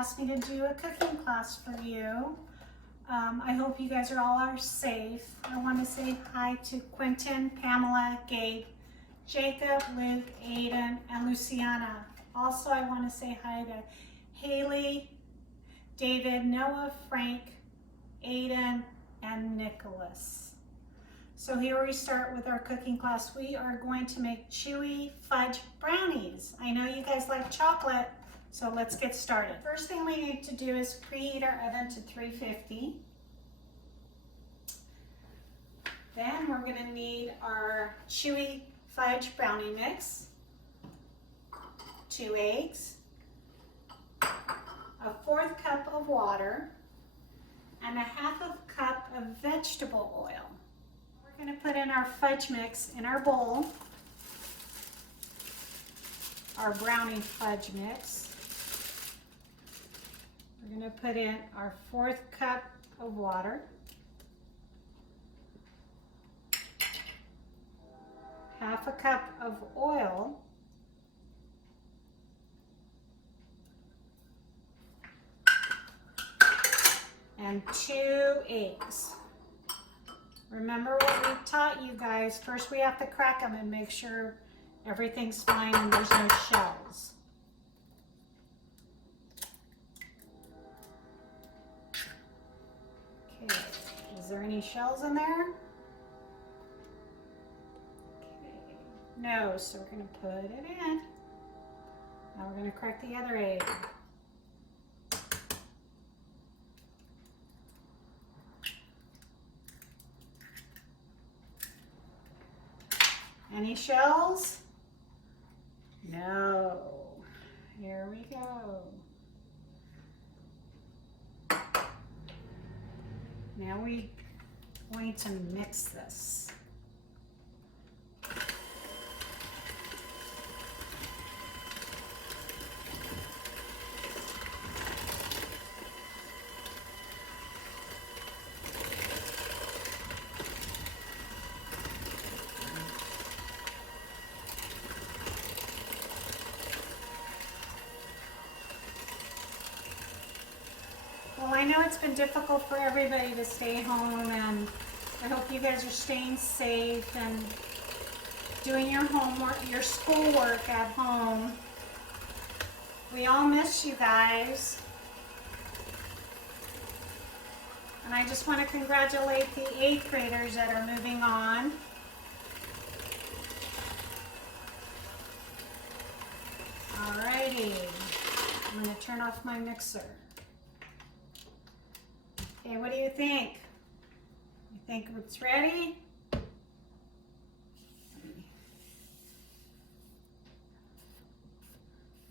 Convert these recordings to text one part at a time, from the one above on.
asked me to do a cooking class for you. I hope you guys are safe. I want to say hi to Quentin, Pamela, Gabe, Jacob, Luke, Aiden, and Luciana. Also, I want to say hi to Haley, David, Noah, Frank, Aiden, and Nicholas. So here we start with our cooking class. We are going to make chewy fudge brownies. I know you guys like chocolate, so let's get started. First thing we need to do is preheat our oven to 350. Then we're going to need our chewy fudge brownie mix, 2 eggs, a 1/4 cup of water, and a 1/2 cup of vegetable oil. We're going to put in our fudge mix in our bowl, our brownie fudge mix. We're going to put in our 1/4 cup of water, 1/2 cup of oil, and 2 eggs. Remember what we taught you guys. First we have to crack them and make sure everything's fine and there's no shells. Okay, is there any shells in there? Okay, no, so we're going to put it in. Now we're going to crack the other egg. Any shells? No. Here we go. Now we're going to mix this. Well, I know it's been difficult for everybody to stay home, and I hope you guys are staying safe and doing your homework, your schoolwork at home. We all miss you guys. And I just want to congratulate the 8th graders that are moving on. Alrighty, I'm going to turn off my mixer. Okay, what do you think? You think it's ready?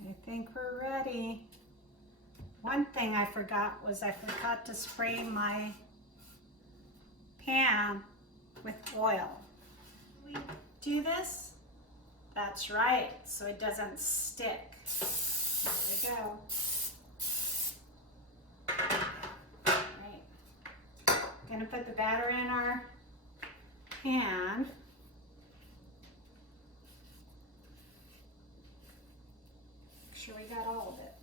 I think we're ready. One thing I forgot was I forgot to spray my pan with oil. We do this? That's right, so it doesn't stick. There we go. Going to put the batter in our pan. Make sure we got all of it.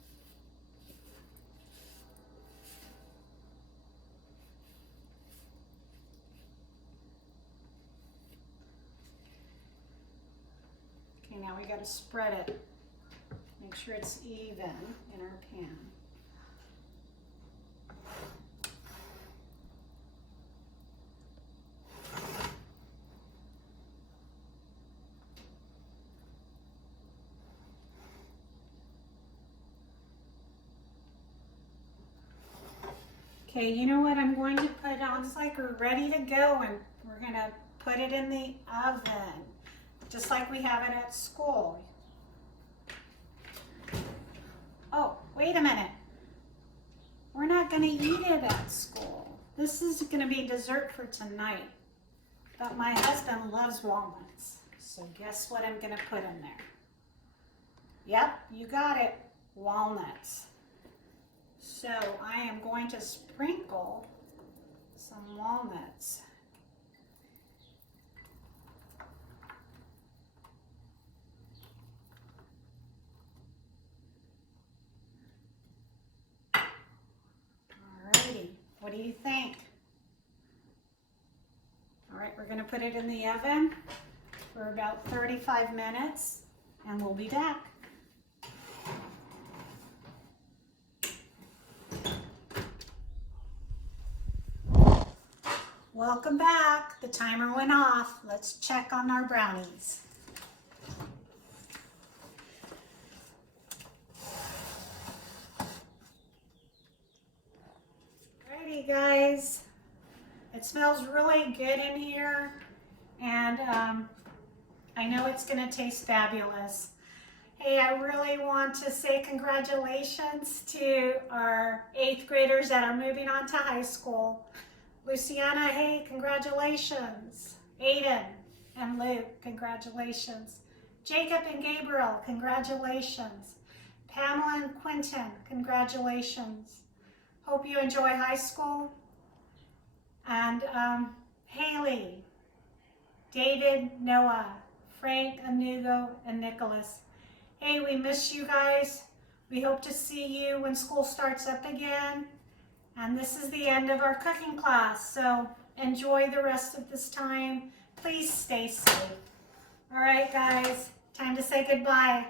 Okay, now we got to spread it. Make sure it's even in our pan. Okay, you know what I'm going to put on? It's like we're ready to go, and we're going to put it in the oven, just like we have it at school. Oh, wait a minute. We're not going to eat it at school. This is going to be dessert for tonight. But my husband loves walnuts, so guess what I'm going to put in there? Yep, you got it, walnuts. So I am going to sprinkle some walnuts. What do you think? All right, we're gonna put it in the oven for about 35 minutes and we'll be back. Welcome back. The timer went off. Let's check on our brownies. Alrighty guys, it smells really good in here, and I know it's gonna taste fabulous. Hey, I really want to say congratulations to our 8th graders that are moving on to high school. Luciana, hey, congratulations. Aiden and Luke, congratulations. Jacob and Gabriel, congratulations. Pamela and Quentin, congratulations. Hope you enjoy high school. And Haley, David, Noah, Frank, Anugo, and Nicholas. Hey, we miss you guys. We hope to see you when school starts up again. And this is the end of our cooking class, so enjoy the rest of this time. Please stay safe. All right, guys, time to say goodbye.